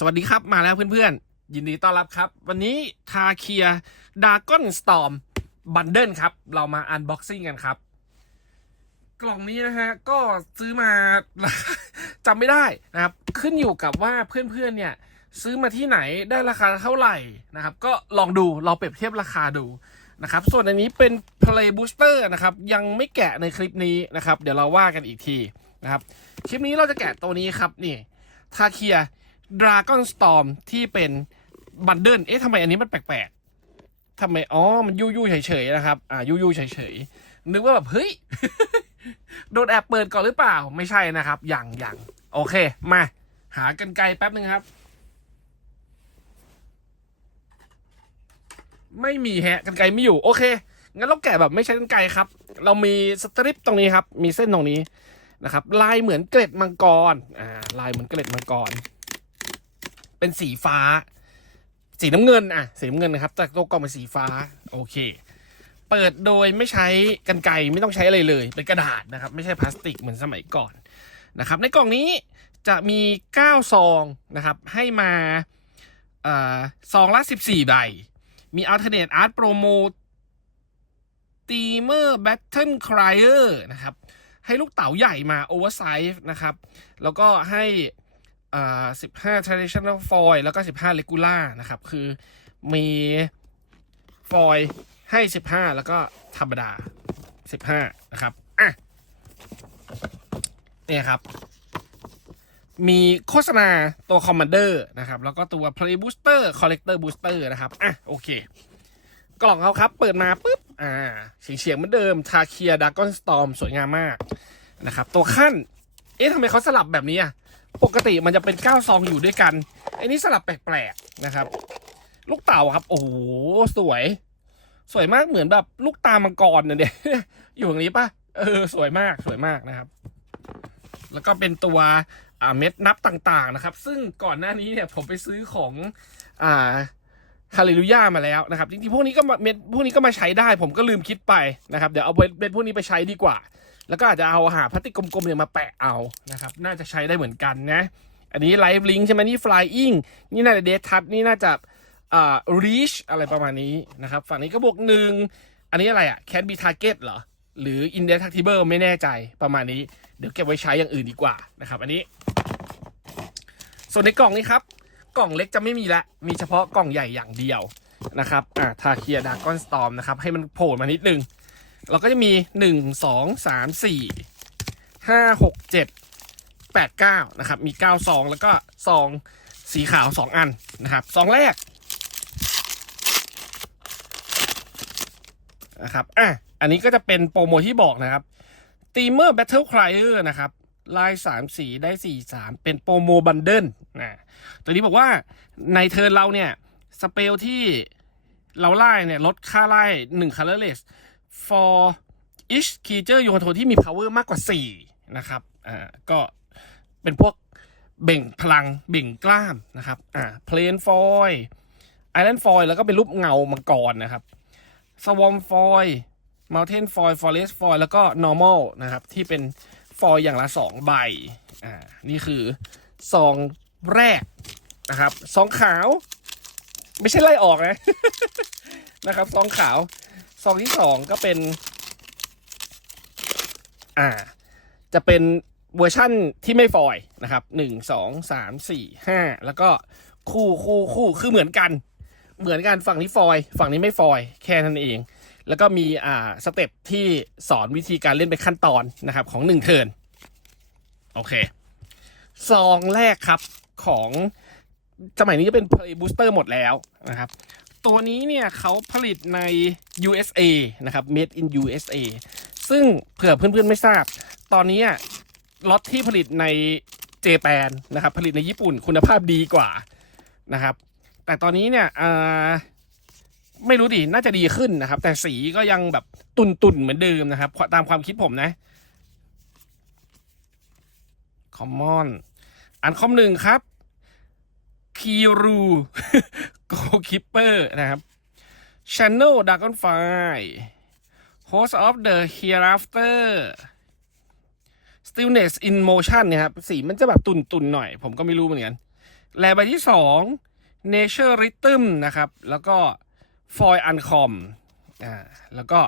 สวัสดีครับมาแล้วเพื่อนๆ ยินดีต้อนรับครับ วันนี้ทาเคียดากอนสตอมบันเดิลครับ เรามาอันบ็อกซิ่งกันครับ กล่องนี้นะฮะ ก็ซื้อมาจำไม่ได้นะครับ ขึ้นอยู่กับว่าเพื่อนๆเนี่ย ซื้อมาที่ไหนได้ราคาเท่าไหร่นะครับ ก็ลองดูลองเปรียบเทียบราคาดูนะครับ ส่วนอันนี้เป็น Play Booster นะครับ ยังไม่แกะในคลิปนี้นะครับ เดี๋ยวเราว่ากันอีกทีนะครับ คลิปนี้เราจะแกะตัวนี้ครับนี่ทาเคีย Dragon Storm ที่เป็นบันเดิลเอ๊ะทำไมอันนี้มันแปลกๆทำไม อ๋อ มันยู่ยู่เฉยๆนะครับ อ่า ยู่ยู่เฉยๆ นึกว่าแบบ เฮ้ย โดนแอบเปิดก่อนหรือเปล่า ไม่ใช่นะครับ อย่างอย่างโอเค มา หากันไกลแป๊บนึงครับ ไม่มีแฮะ กันไกลไม่อยู่ โอเค งั้นเราแกะแบบไม่ใช้กันไกลครับ เรามีสตริปตรงนี้ครับ มีเส้นตรงนี้นะครับ ลายเหมือนเกล็ดมังกร อ่า ลายเหมือนเกล็ดมังกร เป็นสีฟ้า สีน้ำเงินอะสีน้ำเงินนะครับแต่ตัวกล่องเป็นสีฟ้าโอเค เปิดโดยไม่ใช้กันไกรไม่ต้องใช้อะไรเลย เป็นกระดาษนะครับ ไม่ใช่พลาสติกเหมือนสมัยก่อนนะครับ ในกล่องนี้จะมี 9 ซองนะครับ ให้มาอซองละ 14 ใบ มี Alternate Art Promo Teamer Battle Crier นะครับ ให้ลูกเต๋าใหญ่มา Oversize นะครับ แล้วก็ให้ อ่า15 traditional foil แล้วก็15 regular นะครับ คือมีฟอยให้15แล้วก็ธรรมดา15นะครับ อะ เนี่ยครับ มีโฆษณาตัว Commander นะครับ แล้วก็ตัว Play Booster Collector Booster นะครับ อะ โอเค กล่องเขาครับ เปิดมาปุ๊บ อ่าเฉียงเฉียงเหมือนเดิม ทาเคียดากอนสตอมสวยงามมากนะครับ ตัวขั้น เอ๊ะทำไมเขาสลับแบบนี้อะ ปกติมันจะเป็น 9 ซองอยู่ด้วยกันอ้นี่สลับแปลกๆนะครับ ลูกเต่าครับ โอ้โห สวย สวยมากเหมือนแบบลูกตามังกรนะเนี่ยอยู่อย่างนี้ปะเออ สวยมากสวยมากนะครับ แล้วก็เป็นตัวเม็ดนับต่างๆนะครับ ซึ่งก่อนหน้านี้เนี่ยผมไปซื้อของอ่าฮาเลลูยามาแล้วนะครับจริงๆพวกนี้ก็มาเม็ดพวกนี้ก็มาใช้ได้ ผมก็ลืมคิดไปนะครับ เดี๋ยวเอาเม็ดพวกนี้ไปใช้ดีกว่า แล้วก็อาจจะเอาหาพลาสติกกลมๆเนี่ยมาแปะเอานะครับ น่าจะใช้ได้เหมือนกันนะ อันนี้ไลฟ์ลิงใช่ไหมนี่ flying นี่น่าจะเดททั c นี่น่าจะอ่า reach อะไรประมาณนี้นะครับ ฝั่งนี้ก็บวกหนึ่งอันนี้อะไรอะ can be target เหรอ หรือ indestructible ไม่แน่ใจประมาณนี้ เดี๋ยวเก็บไว้ใช้อย่างอื่นดีกว่านะครับ อันนี้ ส่วนในกล่องนี้ครับ กล่องเล็กจะไม่มีละ มีเฉพาะกล่องใหญ่อย่างเดียวนะครับ อ่าทาเคียดากอนสตอมนะครับ ให้มันโผล่มานิดนึง เราก็จะมีหนึ่งสองสามสี่ห้าหกเจ็ดแปดเก้านะครับ มีเก้าซองแล้วก็ซองสีขาวสองอันนะครับซองแรกนะครับอะอันนี้ก็จะเป็นโปรโมที่บอกนะครับ t e a m e r Battle Crier นะครับลายสามสีได้สี่สามเป็นโปรโมบันเดิลนะตัวนี้บอกว่าในเทิร์นเราเนี่ย สเปลที่เราไล่เนี่ย ลดค่าไล่หนึ่ง colorless for each creature you control ที่มี power มากกว่า 4 นะครับ อ่า ก็เป็นพวกเบ่งพลังเบ่งกล้ามนะครับ อ่า plain foil island foil แล้วก็เป็นรูปเงามังกรนะครับ swarm foil mountain foil forest foil แล้วก็ normal นะครับ ที่เป็นฟอยล์อย่างละ 2 ใบ อ่า นี่คือซองแรกนะครับ ซองขาว ไม่ใช่ไล่ออกนะ นะครับ ซองขาว ซองที่สองก็เป็น อ่า จะเป็นเวอร์ชั่นที่ไม่ฟอยล์นะครับหนึ่งสองสามสี่ห้าแล้วก็คู่คู่คู่คือเหมือนกัน เหมือนกันฝั่งนี้ฟอยล์ฝั่งนี้ไม่ฟอยล์แค่นั้นเอง แล้วก็มีอ่าสเต็ปที่สอนวิธีการเล่นเป็นขั้นตอนนะครับ ของหนึ่งเทิร์นโอเคซองแรกครับของสมัยนี้จะเป็น Play Booster หมดแล้วนะครับ ตัวนี้เนี่ยเขาผลิตใน USA นะครับ made in USA ซึ่งเผื่อเพื่อนๆไม่ทราบ ตอนนี้ล็อตที่ผลิตในเจแปนนะครับ ผลิตในญี่ปุ่นคุณภาพดีกว่านะครับ แต่ตอนนี้เนี่ยไม่รู้ดิน่าจะดีขึ้นนะครับ แต่สีก็ยังแบบตุนๆเหมือนเดิมนะครับ ตามความคิดผมนะ common อันคอมหนึ่งครับ คีรูโกคิปเปอร์นะครับ Channel Dragonfly Host of the Hereafter Stillness in Motion เนี่ยครับ สีมันจะแบบตุนๆหน่อย ผมก็ไม่รู้เหมือนกัน แลใบที่สอง Nature Rhythm นะครับ แล้วก็ Foil Uncom อ่า แล้วก็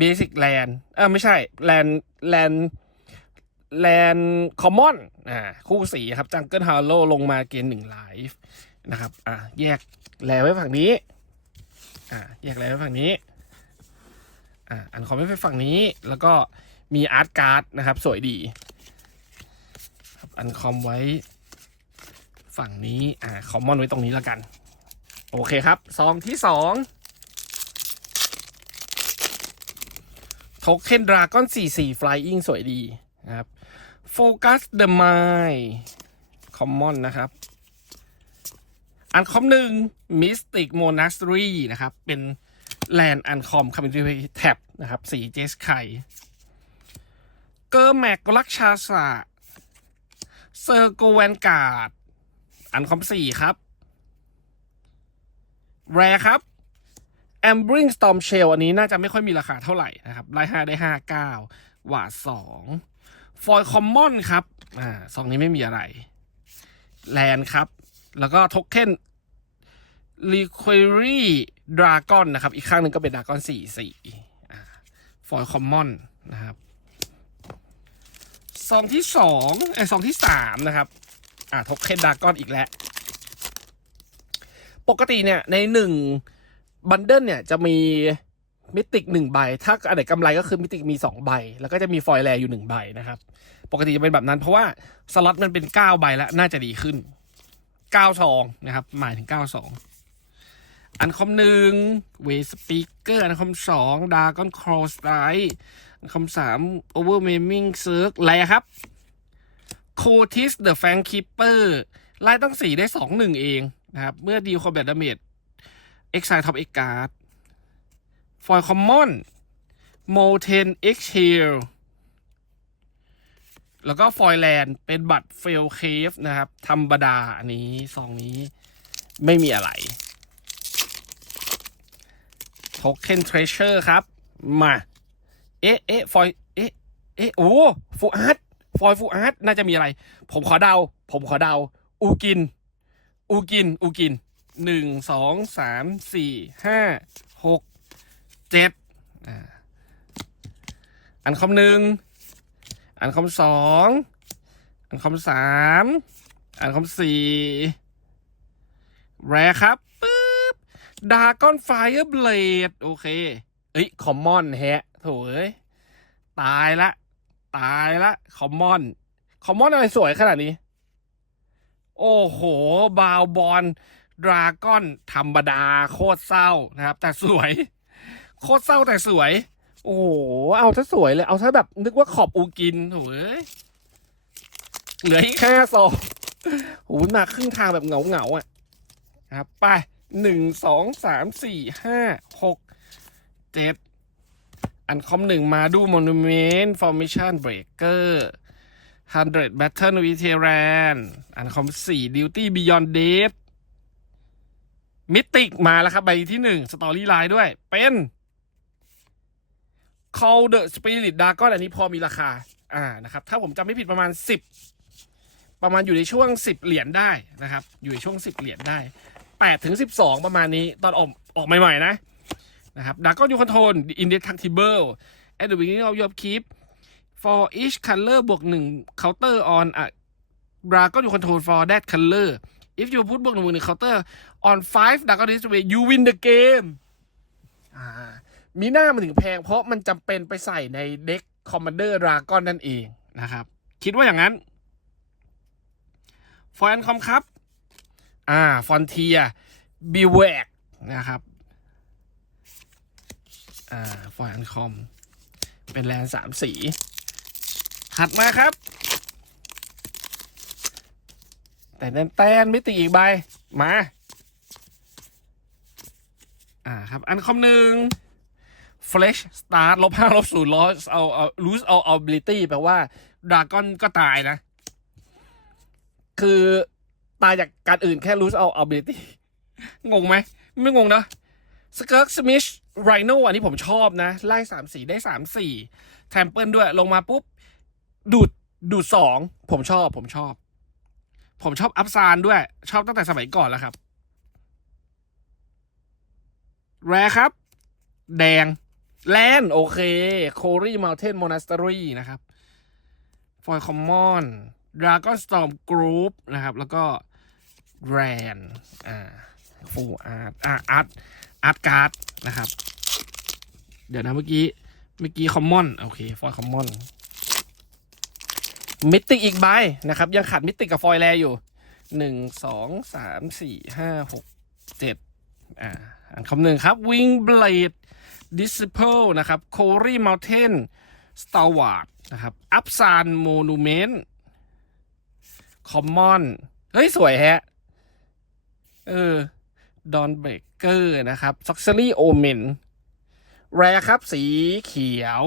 Basic Land เออไม่ใช่ Land Land Land Common อ่าคู่สีครับ Jungle Hollow ลงมาเกณฑ์หนึ่งไลฟ์นะครับอ่าแยกแลไว้ฝั่งนี้อ่าแยกแลไว้ฝั่งนี้อ่าอันคอมไม่ไปฝั่งนี้ แล้วก็มีอาร์ตการ์ดนะครับ สวยดีครับอันคอมไว้ฝั่งนี้อ่าคอมมอนไว้ตรงนี้แล้วกัน โอเคครับซองที่สองโทเค็นดราก้อน 44 Flying สวยดีนะครับ โฟกัสเดอะไมคอมมอนนะครับ อันคอมหนึ่งมิสติกโมนาสตรีนะครับ เป็นแลนด์อันคอมคอมมิวนิตี้แท็บนะครับ สีเจสไข่เกอร์แมกลักชาสะเซอร์โกแวนการ์ด อันคอมสี่ครับ แรครับแอมบริงสตอมเชลอันนี้น่าจะไม่ค่อยมีราคาเท่าไหร่นะครับไล่ห้าได้ห้าเก้าหวาดสอง ฟอยคอมมอนครับอ่าสองนี้ไม่มีอะไร แลนครับ แล้วก็โทเค็นรีควอรี่ดราก้อนนะครับ อีกข้างหนึ่งก็เป็นดราก้อนสี่สี่ฟอยคอมมอนนะครับซองที่สองไอยซองที่สามนะครับ อ่าโทเค็นดรากอนอีกแล้ว ปกติเนี่ยในหนึ่งบันเดิลเนี่ยจะมี มิติกหนึ่งใบ ถ้าอันไหนกำไรก็คือมิติกมีสองใบ แล้วก็จะมีฟอยล์แลอยู่หนึ่งใบนะครับ ปกติจะเป็นแบบนั้น เพราะว่าสล็อตมันเป็นเก้าใบแล้วน่าจะดีขึ้นเก้าซองนะครับ หมายถึงเก้าสองอันคอมหนึ่งเวสปีกเกอร์อันคอมสองดากอนครอสไตอันคอมสามโอเวอร์เมมิงเซิร์กอะไรครับโคทิสเดอะแฟงคิปเปอร์ไล่ตั้งสี่ได้สองหนึ่งเองนะครับ เมื่อดีลคอมแบทดาเมจเอ็กไซท็อปเอ็กการ์ด ฟอยคอมมอนโมเทนเอ็กเชลแล้วก็ฟอยแลนด์เป็นบัตรเฟลเคฟนะครับ ธรรมดาอันนี้ซองนี้ไม่มีอะไรโทเค็นเทรเชอร์ครับ มา เอ๊ะเอ๊ะฟอย เอ๊ะเอ๊ะโอ้ฟูอาร์ตฟอยฟูอาร์ตน่าจะมีอะไร ผมขอเดา ผมขอเดา อูกิน อูกิน อูกินหนึ่งสองสามสี่ห้าหก เจ็ดอ่าอันคอมหนึ่งอันคอมสองอันคอมสามอันคอมสี่แรครับปึ๊บดาก้อนไฟเบลดโอเค เอ้ยคอมมอนแฮะโถเอ้ยตายละ ตายละคอมมอนคอมมอนอะไรสวยขนาดนี้ โอ้โห บาวบอลดราก้อนธรรมดาโคตรเศร้านะครับ แต่สวย โคตรเศร้าแต่สวย โอ้โห เอาซะสวยเลย เอาซะแบบนึกว่าขอบอูกินโถเอ้ยเหลืออีกแค่สองโอ้โหมาครึ่งทางแบบเหงาเหงาๆอะนะครับ ไปหนึ่งสองสามสี่ห้าหกเจ็ดอันคอมหนึ่งมาดูมอนูเมนต์ฟอร์เมชันเบรกเกอร์100 Battle Veteran อันคอม4 Duty Beyond Death มิติกมาแล้วครับ ใบที่หนึ่งสตอรี่ไลน์ด้วย เป็น Call the Spirit Dragon อันนี้พอมีราคา อ่า นะครับ ถ้าผมจำไม่ผิดประมาณ 10 ประมาณอยู่ในช่วง 10 เหรียญได้นะครับ อยู่ในช่วง 10 เหรียญได้8ถึง12 ประมาณนี้ ตอนออกออกใหม่ๆนะ นะครับดักก็ยูคอนโทนอินเด็กทักทิเบิลแอดดูบิงเอายอบคีป for each color บวก1 counter on a dragon you control for that color if you put บวก1บวก1 counter on 5 dragon this way you win the game อ่า มีหน้ามันถึงแพงเพราะมันจำเป็นไปใส่ในเด็ก commander dragon นั่นเองนะครับ คิดว่าอย่างนั้นฟอนคอมครับ อ่าฟอนเทียบิวแวกนะครับ อ่าฟอนคอม เป็นแลนสามสีถัดมาครับ แต่แนแตนมิติอีกใบ มา อ่าครับ อันคอมหนึ่ง Flash Start ลบห้าลบศูนย์ loss เอาเอา lose all ability แปลว่าดราก้อนก็ตายนะ คือตายจากการอื่นแค่ lose all ability งงไหม ไม่งงนะสเกิร์กสมิชไรโนอันนี้ผมชอบนะ ไล่สามสี่ได้สามสี่แทมเปิลด้วยลงมาปุ๊บ ดูด ดูดสอง ผมชอบ ผมชอบผผมชอบอัพซานด้วย ชอบตั้งแต่สมัยก่อนแล้วครับ แรครับ แดง แลนโอเคโครีมา u เทนโมนาสเตอรี่นะครับฟอยคอมมอนดราก้อนสตอมกรุ๊ปนะครับ แล้วก็แรนอ่าฟูอาร์ตอ่าอาร์ตอาร์ตการ์ดนะครับ เดี๋ยวนะเมื่อกี้ เมื่อกี้คอมมอนโอเคฟอยคอมมอนมิติอีกใบนะครับ ยังขาดมิติกับฟอยแลอยู่หนึ่งสองสามสี่ห้าหกเจ็ดอ่าอันคำหนึ่งครับ Wing Blade Disciple นะครับ c o r y Mountain Stalwart นะครับ u p s a n Monument Common เฮ้ย สวยแฮะ เออ Don Baker นะครับ s o x e r y Omen แรครับ สีเขียว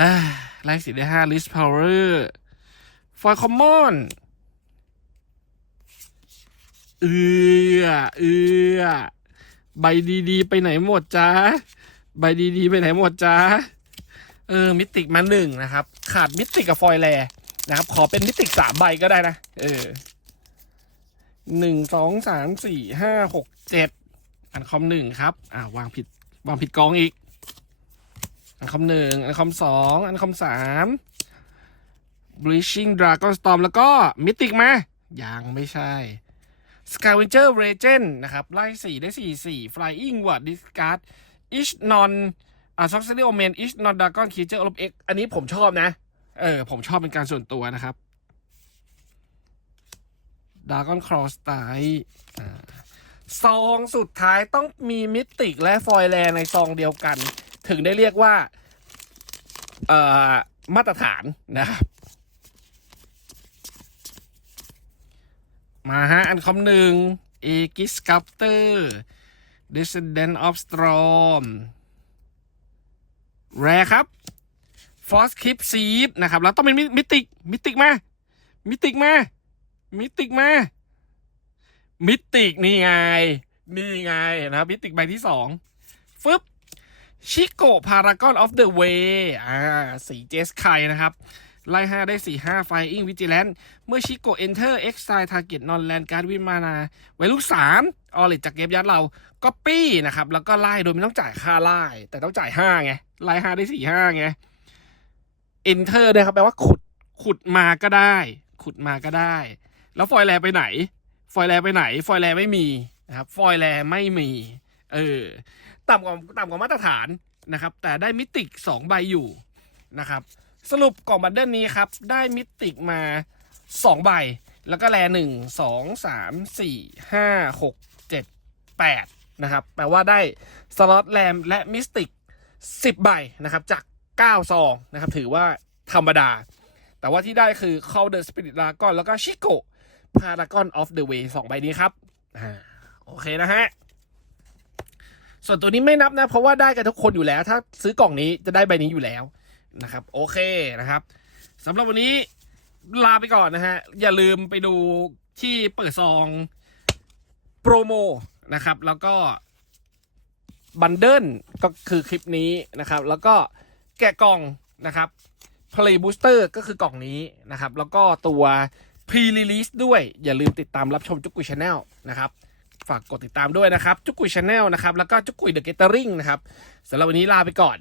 อ่าไล่สีได้ห้า List Power ฟอยคอมมอนเอือเอือ ใบดีๆ ไปไหนหมดจ้าใบดีๆ ไปไหนหมดจ้าเออมิติกมาหนึ่งนะครับ ขาดมิติกกับฟอยแลนะครับ ขอเป็นมิติกสามใบก็ได้นะ เออหนึ่งสองสามสี่ห้าหกเจ็ดอันคอมหนึ่งครับ อ่าวางผิดวางผิดกองอีก อันคอมหนึ่งอันคอมสองอันคอมสาม Bleaching Dragon Storm แล้วก็มิติกมา ยังไม่ใช่ Scavenger Legend นะครับ ไล่สี่ได้สี่สี่ Flying Ward Discard Each Non อ่า Sorcery Omen Each Non Dragon Creature of X อันนี้ผมชอบนะ เออ ผมชอบเป็นการส่วนตัวนะครับ Dragon Claw Strike ซองสุดท้ายต้องมีมิติกและฟอยแลในซองเดียวกัน ถึงได้เรียกว่า เอ่อ มาตรฐานนะครับ มาฮะ อันคำหนึ่งเอกิสคัปเตอร์ Descendant of Storm แรครับฟอสคลิปซีดนะครับ แล้วต้องเป็นมิติกมิติกมามิติกมามิติกมามิติกนี่ไง นี่ไงนะครับมิติกใบที่สองฟึบชิโกพารากอนออฟเดอะเวย์อ่าสีเจสไคนะครับ ไล่ห้าได้สี่ห้าไฟอิงวิจิแลนเมื่อชิโกเอนเตอร์เอ็กซ์ไซทาร์เก็ตนอนแลนการ์ดวินมานา ไว้ลูกสามออริจากเกมยัดเราก็ปี้นะครับ แล้วก็ไล่โดยไม่ต้องจ่ายค่าไล่แต่ต้องจ่ายห้าไง ไล่ห้าได้สี่ห้าไงเอนเตอร์นี่ยครับแปลว่าขุดขุดมาก็ได้ ขุดมาก็ได้ แล้วฟอยแลไปไหน ฟอยแลไปไหน ฟอยแลไม่มีนะครับฟอยแลไม่มีเออต่ำกว่าต่ำกว่ามาตรฐานนะครับ แต่ได้มิติกสองใบอยู่นะครับ สรุปกล่องบันเดิลนี้ครับ ได้มิติกมาสองใบ แล้วก็แลหนึ่งสองสามสี่ห้าหกเจ็ดแปดนะครับ แปลว่าได้สล็อตแรมและมิสติกสิบใบนะครับ จากเก้าซองนะครับ ถือว่าธรรมดา แต่ว่าที่ได้คือ Call the Spirit Dragon แล้วก็ Chico Paragon of the Way สองใบนี้ครับอ่าโอเคนะฮะส่วนตัวนี้ไม่นับนะ เพราะว่าได้กันทุกคนอยู่แล้ว ถ้าซื้อกล่องนี้จะได้ใบนี้อยู่แล้ว นะครับ โอเคนะครับสำหรับวันนี้ลาไปก่อนนะฮะ อย่าลืมไปดูที่เปิดซองโปรโมนะครับ แล้วก็บันเดิลก็คือคลิปนี้นะครับ แล้วก็แกะกล่องนะครับ Play Booster ก็คือกล่องนี้นะครับ แล้วก็ตัว Pre-Release ด้วย อย่าลืมติดตามรับชมจุกกุยชาแนลนะครับ ฝากกดติดตามด้วยนะครับจุกกุยชาแนลนะครับ แล้วก็จุกกุยเดอะเกตเตอริงนะครับสำหรับวันนี้ลาไปก่อน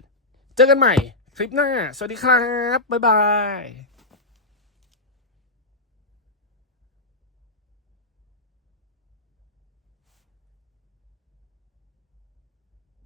เจอกันใหม่ คลิปหน้า สวัสดีครับ บ๊ายบาย